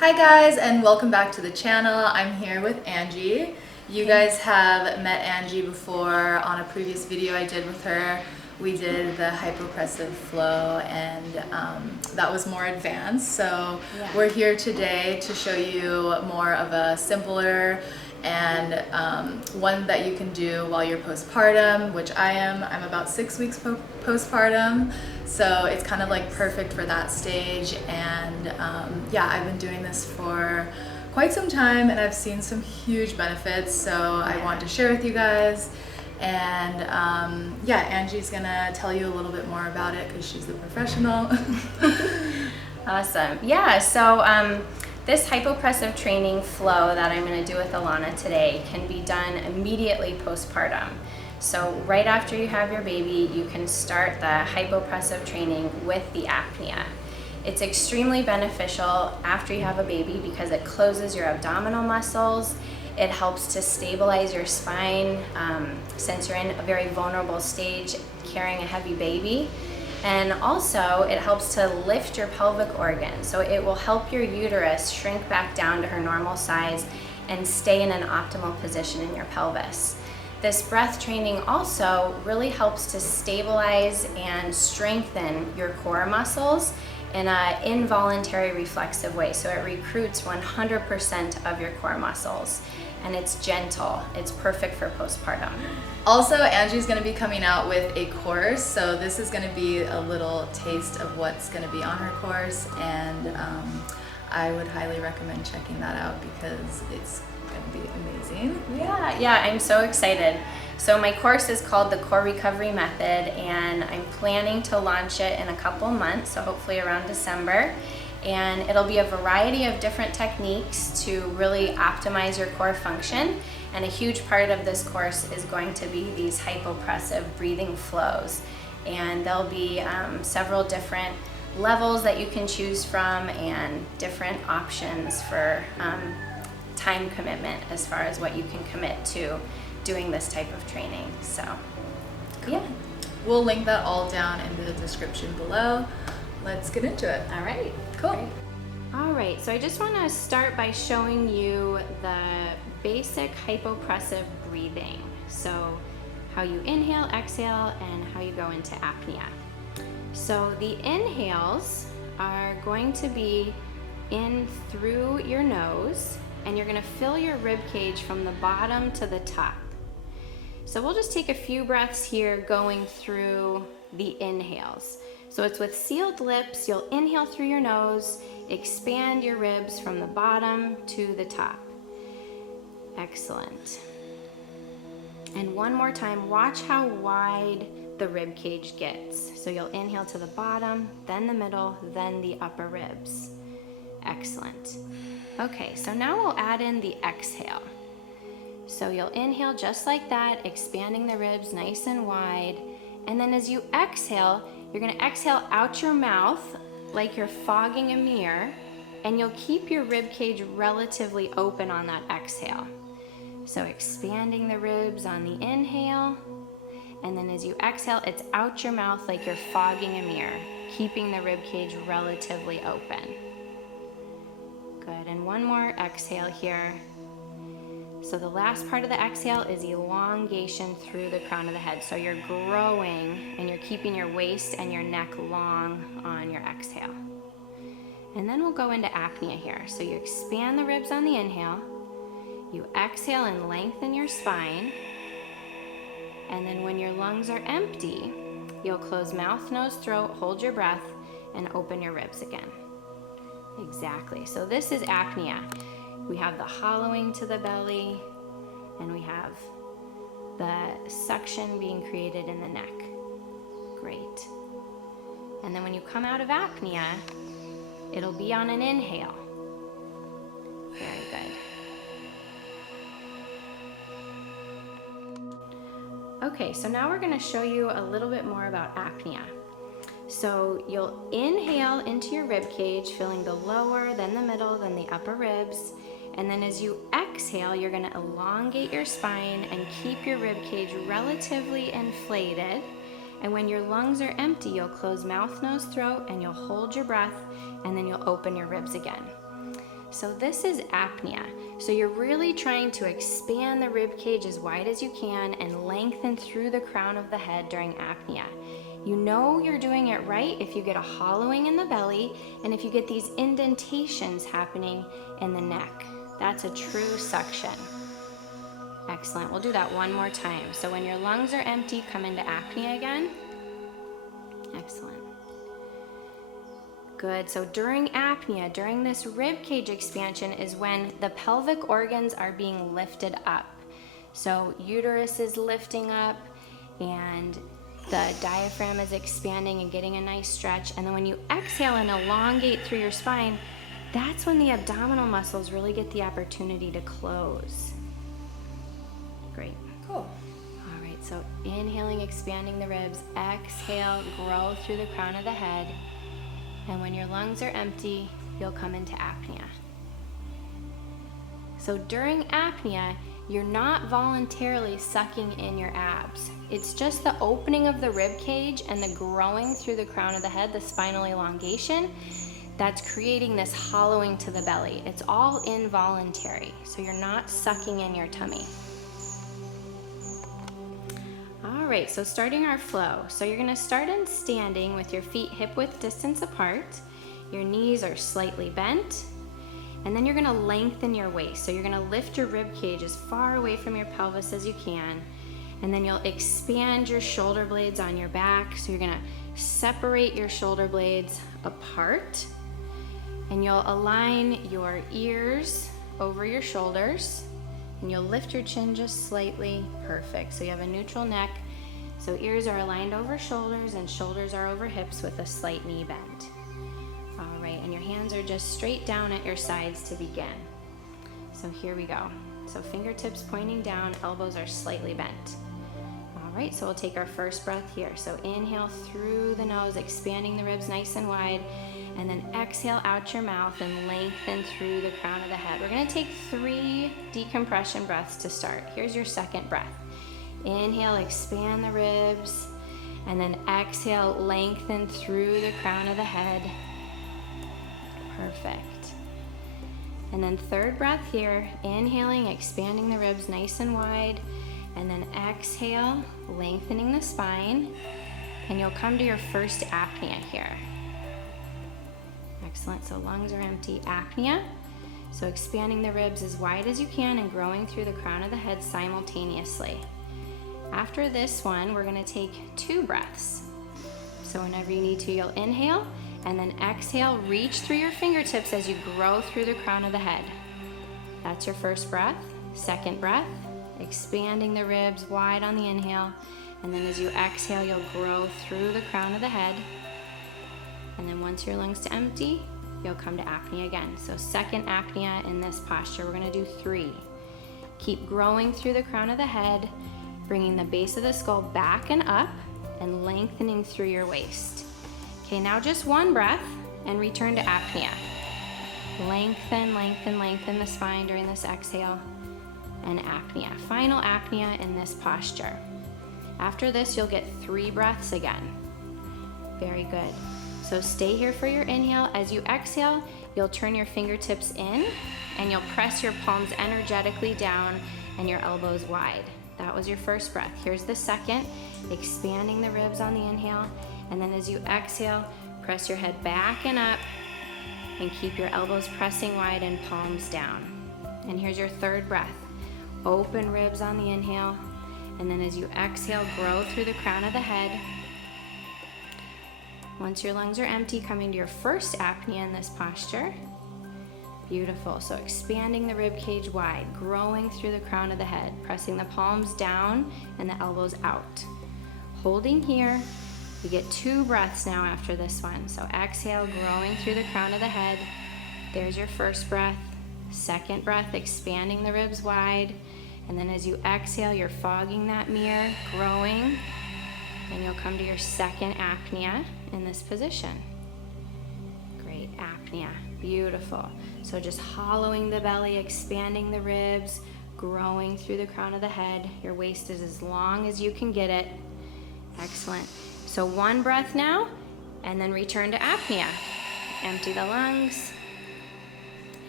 Hi guys, and welcome back to the channel. I'm here with Angie. You guys have met Angie before on a previous video I did with her. We did the hypopressive flow, and that was more advanced. So we're here today to show you more of a simpler and one that you can do while you're postpartum, which I am. I'm about 6 weeks postpartum, so it's kind of like perfect for that stage. And yeah, I've been doing this for quite some time and I've seen some huge benefits, so I want to share with you guys. And yeah, Angie's gonna tell you a little bit more about it because she's the professional. Awesome. Yeah, so this hypopressive training flow that I'm going to do with Alana today can be done immediately postpartum. So right after you have your baby, you can start the hypopressive training with the apnea. It's extremely beneficial after you have a baby because it closes your abdominal muscles. It helps to stabilize your spine since you're in a very vulnerable stage carrying a heavy baby. And also it helps to lift your pelvic organ. So it will help your uterus shrink back down to her normal size and stay in an optimal position in your pelvis. This breath training also really helps to stabilize and strengthen your core muscles in an involuntary reflexive way. So it recruits 100% of your core muscles, and it's gentle. It's perfect for postpartum. Also, Angie's going to be coming out with a course, so this is going to be a little taste of what's going to be on her course, and I would highly recommend checking that out because it's going to be amazing. Yeah, I'm so excited. So my course is called the Core Recovery Method, and I'm planning to launch it in a couple months, so hopefully around December. And it'll be a variety of different techniques to really optimize your core function. And a huge part of this course is going to be these hypopressive breathing flows. And there'll be several different levels that you can choose from and different options for time commitment as far as what you can commit to doing this type of training. So, yeah. We'll link that all down in the description below. Let's get into it. All right. Cool. Great. All right, so I just want to start by showing you the basic hypopressive breathing. So how you inhale, exhale, and how you go into apnea. So the inhales are going to be in through your nose, and you're going to fill your rib cage from the bottom to the top. So we'll just take a few breaths here going through the inhales. So it's with sealed lips. You'll inhale through your nose, expand your ribs from the bottom to the top. Excellent. And one more time, watch how wide the rib cage gets. So you'll inhale to the bottom, then the middle, then the upper ribs. Excellent. Okay, so now we'll add in the exhale. So you'll inhale just like that, expanding the ribs nice and wide. And then as you exhale, you're going to exhale out your mouth like you're fogging a mirror, and you'll keep your rib cage relatively open on that exhale. So expanding the ribs on the inhale, and then as you exhale, it's out your mouth like you're fogging a mirror, keeping the rib cage relatively open. Good, and one more exhale here. So the last part of the exhale is elongation through the crown of the head. So you're growing and you're keeping your waist and your neck long on your exhale. And then we'll go into apnea here. So you expand the ribs on the inhale, you exhale and lengthen your spine. And then when your lungs are empty, you'll close mouth, nose, throat, hold your breath, and open your ribs again. Exactly. So this is apnea. We have the hollowing to the belly, and we have the suction being created in the neck. Great. And then when you come out of apnea, it'll be on an inhale. Very good. Okay, so now we're going to show you a little bit more about apnea. So you'll inhale into your rib cage, filling the lower, then the middle, then the upper ribs. And then as you exhale, you're going to elongate your spine and keep your rib cage relatively inflated. And when your lungs are empty, you'll close mouth, nose, throat, and you'll hold your breath, and then you'll open your ribs again. So this is apnea. So you're really trying to expand the rib cage as wide as you can and lengthen through the crown of the head during apnea. You know you're doing it right if you get a hollowing in the belly and if you get these indentations happening in the neck. That's a true suction. Excellent. We'll do that one more time. So when your lungs are empty, come into apnea again. Excellent. Good. So during apnea, during this rib cage expansion is when the pelvic organs are being lifted up. So uterus is lifting up and the diaphragm is expanding and getting a nice stretch. And then when you exhale and elongate through your spine, that's when the abdominal muscles really get the opportunity to close. Great. Cool. All right, so inhaling, expanding the ribs, exhale, grow through the crown of the head. And when your lungs are empty, you'll come into apnea. So during apnea, you're not voluntarily sucking in your abs. It's just the opening of the rib cage and the growing through the crown of the head, the spinal elongation, that's creating this hollowing to the belly. It's all involuntary, so you're not sucking in your tummy. All right, so starting our flow. So you're gonna start in standing with your feet hip-width distance apart. Your knees are slightly bent. And then you're gonna lengthen your waist. So you're gonna lift your rib cage as far away from your pelvis as you can. And then you'll expand your shoulder blades on your back. So you're gonna separate your shoulder blades apart. And you'll align your ears over your shoulders. And you'll lift your chin just slightly. Perfect. So you have a neutral neck. So ears are aligned over shoulders and shoulders are over hips with a slight knee bend. All right, and your hands are just straight down at your sides to begin. So here we go. So fingertips pointing down, elbows are slightly bent. All right, so we'll take our first breath here. So inhale through the nose, expanding the ribs nice and wide, and then exhale out your mouth and lengthen through the crown of the head. We're gonna take 3 decompression breaths to start. Here's your second breath. Inhale, expand the ribs, and then exhale, lengthen through the crown of the head. Perfect. And then third breath here, inhaling, expanding the ribs nice and wide, and then exhale, lengthening the spine, and you'll come to your first apnea here. Excellent, so lungs are empty, apnea. So expanding the ribs as wide as you can and growing through the crown of the head simultaneously. After this one, we're gonna take 2 breaths. So whenever you need to, you'll inhale and then exhale, reach through your fingertips as you grow through the crown of the head. That's your first breath. Second breath, expanding the ribs wide on the inhale, and then as you exhale, you'll grow through the crown of the head. And then once your lungs are empty, you'll come to apnea again. So second apnea in this posture, we're gonna do 3. Keep growing through the crown of the head, bringing the base of the skull back and up and lengthening through your waist. Okay, now just 1 breath and return to apnea. Lengthen, lengthen, lengthen the spine during this exhale and apnea. Final apnea in this posture. After this, you'll get 3 breaths again. Very good. So stay here for your inhale. As you exhale, you'll turn your fingertips in and you'll press your palms energetically down and your elbows wide. That was your first breath. Here's the second, expanding the ribs on the inhale. And then as you exhale, press your head back and up and keep your elbows pressing wide and palms down. And here's your third breath. Open ribs on the inhale. And then as you exhale, grow through the crown of the head. Once your lungs are empty, coming to your first apnea in this posture. Beautiful. So expanding the rib cage wide, growing through the crown of the head, pressing the palms down and the elbows out. Holding here. You get 2 breaths now after this one. So exhale, growing through the crown of the head. There's your first breath. Second breath, expanding the ribs wide. And then as you exhale, you're fogging that mirror, growing. And you'll come to your second apnea in this position. Great, apnea. Beautiful. So just hollowing the belly, expanding the ribs, growing through the crown of the head. Your waist is as long as you can get it. Excellent. So 1 breath now, and then return to apnea. Empty the lungs,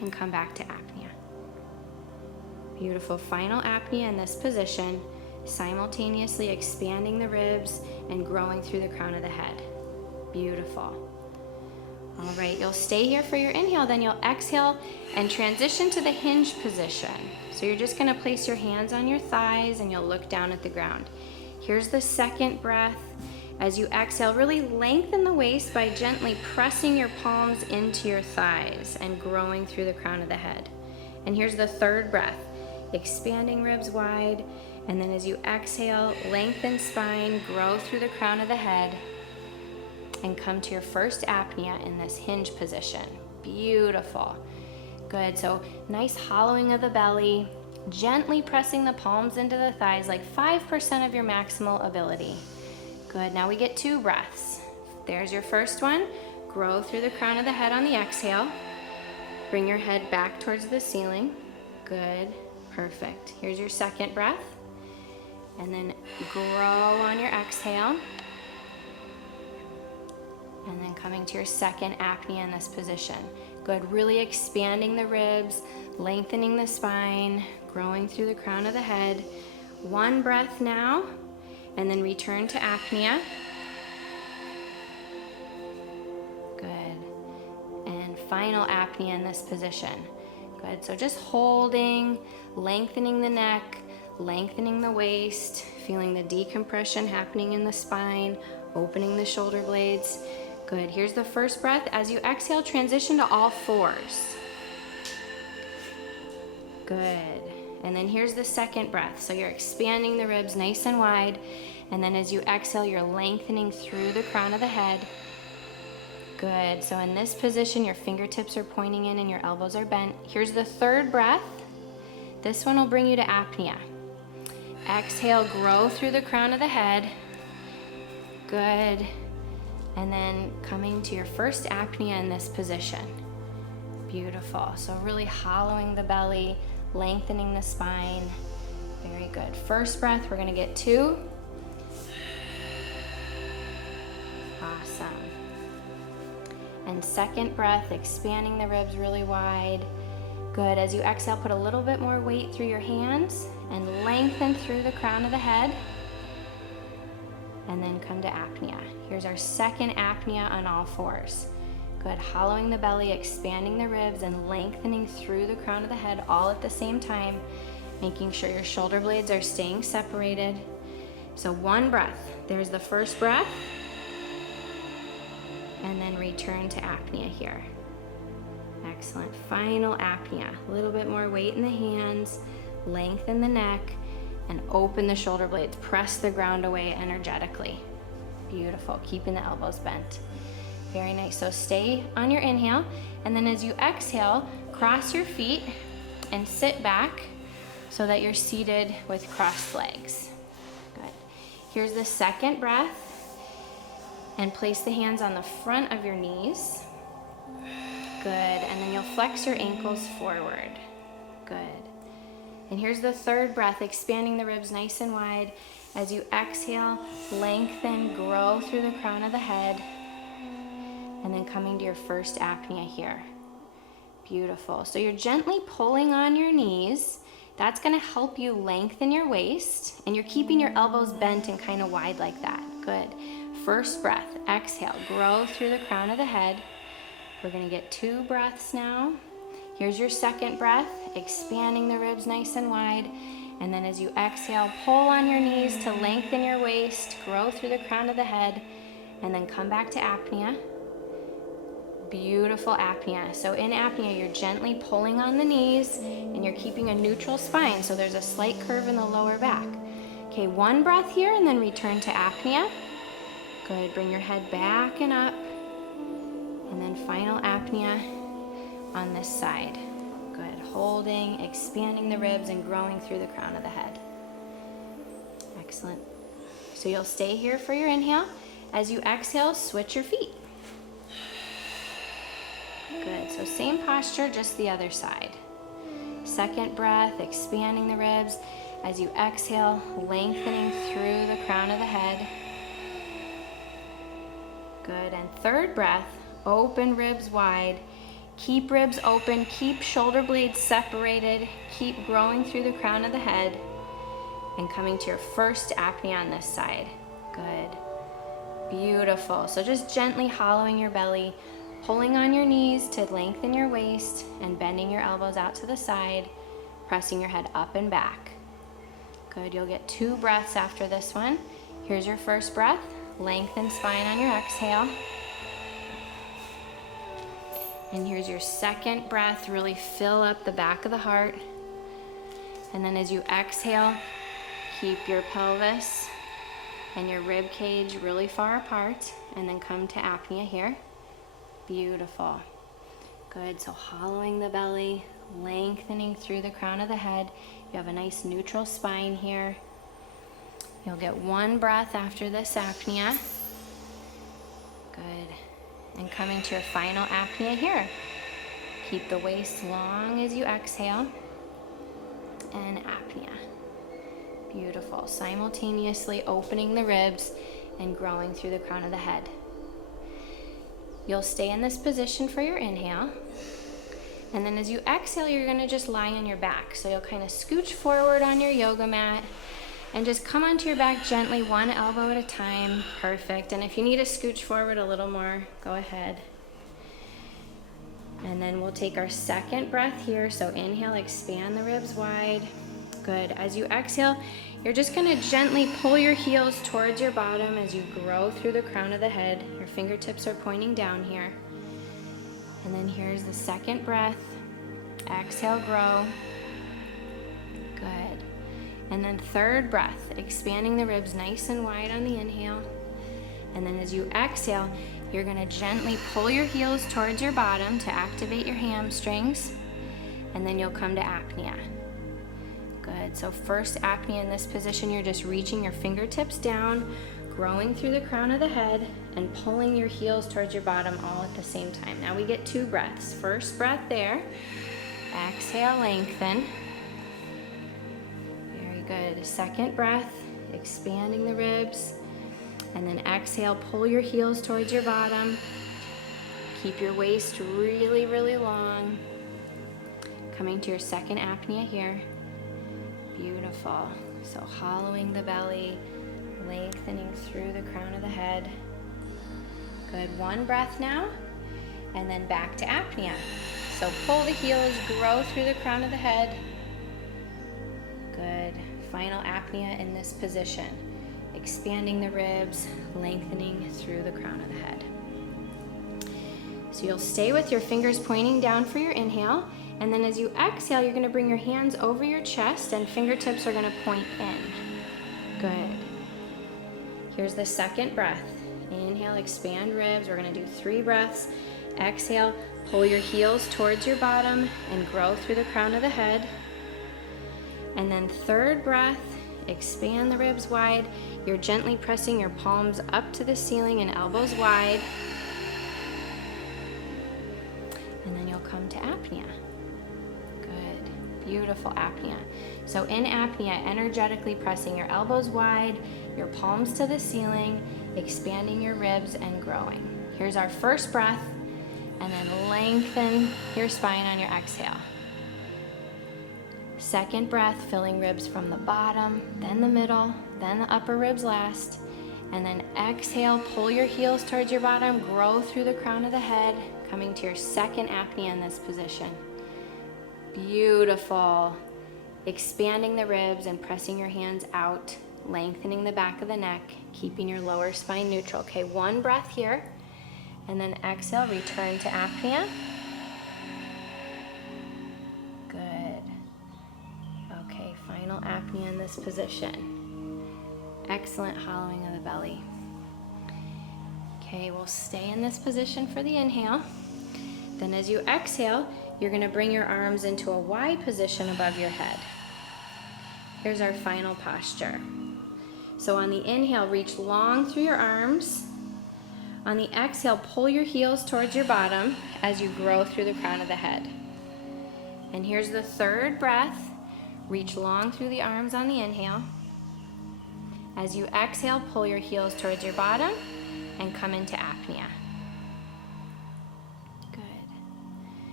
and come back to apnea. Beautiful. Final apnea in this position, simultaneously expanding the ribs and growing through the crown of the head. Beautiful. All right, you'll stay here for your inhale, then you'll exhale and transition to the hinge position. So you're just gonna place your hands on your thighs and you'll look down at the ground. Here's the second breath. As you exhale, really lengthen the waist by gently pressing your palms into your thighs and growing through the crown of the head. And here's the third breath, expanding ribs wide, and then as you exhale, lengthen spine, grow through the crown of the head, and come to your first apnea in this hinge position. Beautiful. Good. So nice hollowing of the belly, gently pressing the palms into the thighs, like 5% of your maximal ability. Good. Now we get 2 breaths. There's your first one. Grow through the crown of the head on the exhale. Bring your head back towards the ceiling. Good. Perfect. Here's your second breath. And then grow on your exhale. And then coming to your second apnea in this position. Good, really expanding the ribs, lengthening the spine, growing through the crown of the head. 1 breath now, and then return to apnea. Good, and final apnea in this position. Good, so just holding, lengthening the neck, lengthening the waist, feeling the decompression happening in the spine, opening the shoulder blades. Good. Here's the first breath. As you exhale, transition to all 4s. Good. And then here's the second breath. So you're expanding the ribs nice and wide. And then as you exhale, you're lengthening through the crown of the head. Good. So in this position, your fingertips are pointing in and your elbows are bent. Here's the third breath. This one will bring you to apnea. Exhale, grow through the crown of the head. Good. And then coming to your first apnea in this position. Beautiful. So really hollowing the belly, lengthening the spine. Very good. First breath, we're gonna get 2. Awesome. And second breath, expanding the ribs really wide. Good. As you exhale, put a little bit more weight through your hands and lengthen through the crown of the head. And then come to apnea. Here's our second apnea on all 4s. Good, hollowing the belly, expanding the ribs, and lengthening through the crown of the head all at the same time, making sure your shoulder blades are staying separated. So 1 breath. There's the first breath. And then return to apnea here. Excellent. Final apnea. A little bit more weight in the hands, lengthen the neck, and open the shoulder blades. Press the ground away energetically. Beautiful, keeping the elbows bent. Very nice, so stay on your inhale, and then as you exhale, cross your feet and sit back so that you're seated with crossed legs. Good. Here's the second breath, and place the hands on the front of your knees. Good, and then you'll flex your ankles forward. Good. And here's the third breath, expanding the ribs nice and wide. As you exhale, lengthen, grow through the crown of the head, and then coming to your first apnea here. Beautiful. So you're gently pulling on your knees. That's gonna help you lengthen your waist, and you're keeping your elbows bent and kind of wide like that. Good. First breath, exhale, grow through the crown of the head. We're gonna get 2 breaths now. Here's your second breath, expanding the ribs nice and wide. And then as you exhale, pull on your knees to lengthen your waist, grow through the crown of the head, and then come back to apnea. Beautiful apnea. So in apnea, you're gently pulling on the knees and you're keeping a neutral spine. So there's a slight curve in the lower back. Okay, 1 breath here and then return to apnea. Good, bring your head back and up. And then final apnea on this side. Good, holding, expanding the ribs and growing through the crown of the head. Excellent. So you'll stay here for your inhale. As you exhale, switch your feet. Good, so same posture, just the other side. Second breath, expanding the ribs. As you exhale, lengthening through the crown of the head. Good, and third breath, open ribs wide. Keep ribs open, keep shoulder blades separated, keep growing through the crown of the head, and coming to your first apnea on this side. Good. Beautiful. So just gently hollowing your belly, pulling on your knees to lengthen your waist, and bending your elbows out to the side, pressing your head up and back. Good. You'll get 2 breaths after this one. Here's your first breath. Lengthen spine on your exhale. And here's your second breath. Really fill up the back of the heart. And then as you exhale, keep your pelvis and your rib cage really far apart, and then come to apnea here. Beautiful. Good. So hollowing the belly, lengthening through the crown of the head. You have a nice neutral spine here. You'll get 1 breath after this apnea. Good. And coming to your final apnea here. Keep the waist long as you exhale. And apnea. Beautiful. Simultaneously opening the ribs and growing through the crown of the head. You'll stay in this position for your inhale. And then as you exhale, you're going to just lie on your back. So you'll kind of scooch forward on your yoga mat and just come onto your back gently, 1 elbow at a time. Perfect. And if you need to scooch forward a little more, go ahead. And then we'll take our second breath here. So inhale, expand the ribs wide. Good. As you exhale, you're just going to gently pull your heels towards your bottom as you grow through the crown of the head. Your fingertips are pointing down here. And then here's the second breath. Exhale, grow. Good. And then third breath, expanding the ribs nice and wide on the inhale. And then as you exhale, you're going to gently pull your heels towards your bottom to activate your hamstrings. And then you'll come to apnea. Good. So first apnea in this position, you're just reaching your fingertips down, growing through the crown of the head, and pulling your heels towards your bottom all at the same time. Now we get 2 breaths. First breath there. Exhale, lengthen. Very good. Second breath, expanding the ribs. And then exhale, pull your heels towards your bottom. Keep your waist really, really long. Coming to your second apnea here. Beautiful. So hollowing the belly, lengthening through the crown of the head. Good. 1 breath now, and then back to apnea. So pull the heels, grow through the crown of the head. Good. Final apnea in this position. Expanding the ribs, lengthening through the crown of the head. So you'll stay with your fingers pointing down for your inhale, and then as you exhale, you're going to bring your hands over your chest and fingertips are going to point in. Good. Here's the second breath. Inhale, expand ribs. We're going to do 3 breaths. Exhale, pull your heels towards your bottom and grow through the crown of the head. And then third breath, expand the ribs wide. You're gently pressing your palms up to the ceiling and elbows wide. And then you'll come to apnea. Good. Beautiful apnea. So in apnea, energetically pressing your elbows wide, your palms to the ceiling, expanding your ribs and growing. Here's our first breath, and then lengthen your spine on your exhale. Second breath, filling ribs from the bottom, then the middle, then the upper ribs last. And then exhale, pull your heels towards your bottom, grow through the crown of the head, coming to your second apnea in this position. Beautiful. Expanding the ribs and pressing your hands out, lengthening the back of the neck, keeping your lower spine neutral. Okay, 1 breath here, and then exhale, return to apnea. Good. Okay, final apnea in this position. Excellent hollowing of the belly. Okay, we'll stay in this position for the inhale. Then as you exhale, you're going to bring your arms into a Y position above your head. Here's our final posture. So on the inhale, reach long through your arms. On the exhale, pull your heels towards your bottom as you grow through the crown of the head. And here's the third breath. Reach long through the arms on the inhale. As you exhale, pull your heels towards your bottom and come into apnea. Good.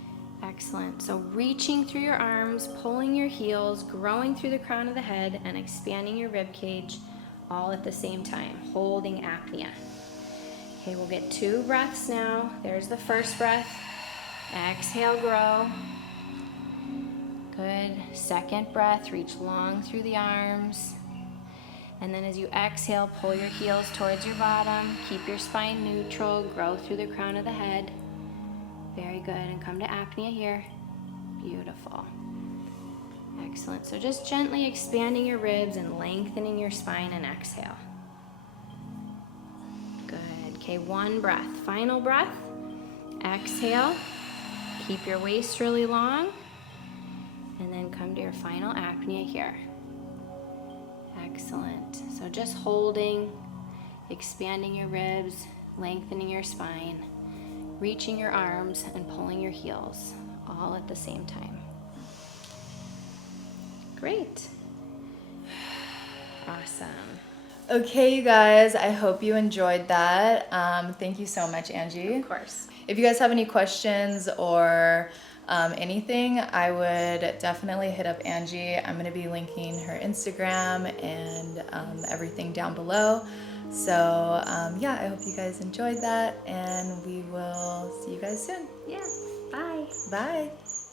Excellent. So reaching through your arms, pulling your heels, growing through the crown of the head, and expanding your rib cage all at the same time, holding apnea. Okay, we'll get 2 breaths now. There's the first breath. Exhale, grow. Good. Second breath, reach long through the arms. And then as you exhale, pull your heels towards your bottom. Keep your spine neutral, grow through the crown of the head. Very good, and come to apnea here. Beautiful. Excellent. So just gently expanding your ribs and lengthening your spine, and exhale. Good. Okay, 1 breath. Final breath. Exhale. Keep your waist really long. And then come to your final apnea here. Excellent. So just holding, expanding your ribs, lengthening your spine, reaching your arms and pulling your heels all at the same time. Great. Awesome. Okay, you guys, I hope you enjoyed that. Thank you so much, Angie. Of course. If you guys have any questions or anything, I would definitely hit up Angie. I'm going to be linking her Instagram and everything down below. So yeah, I hope you guys enjoyed that, and we will see you guys soon. Yeah. Bye. Bye.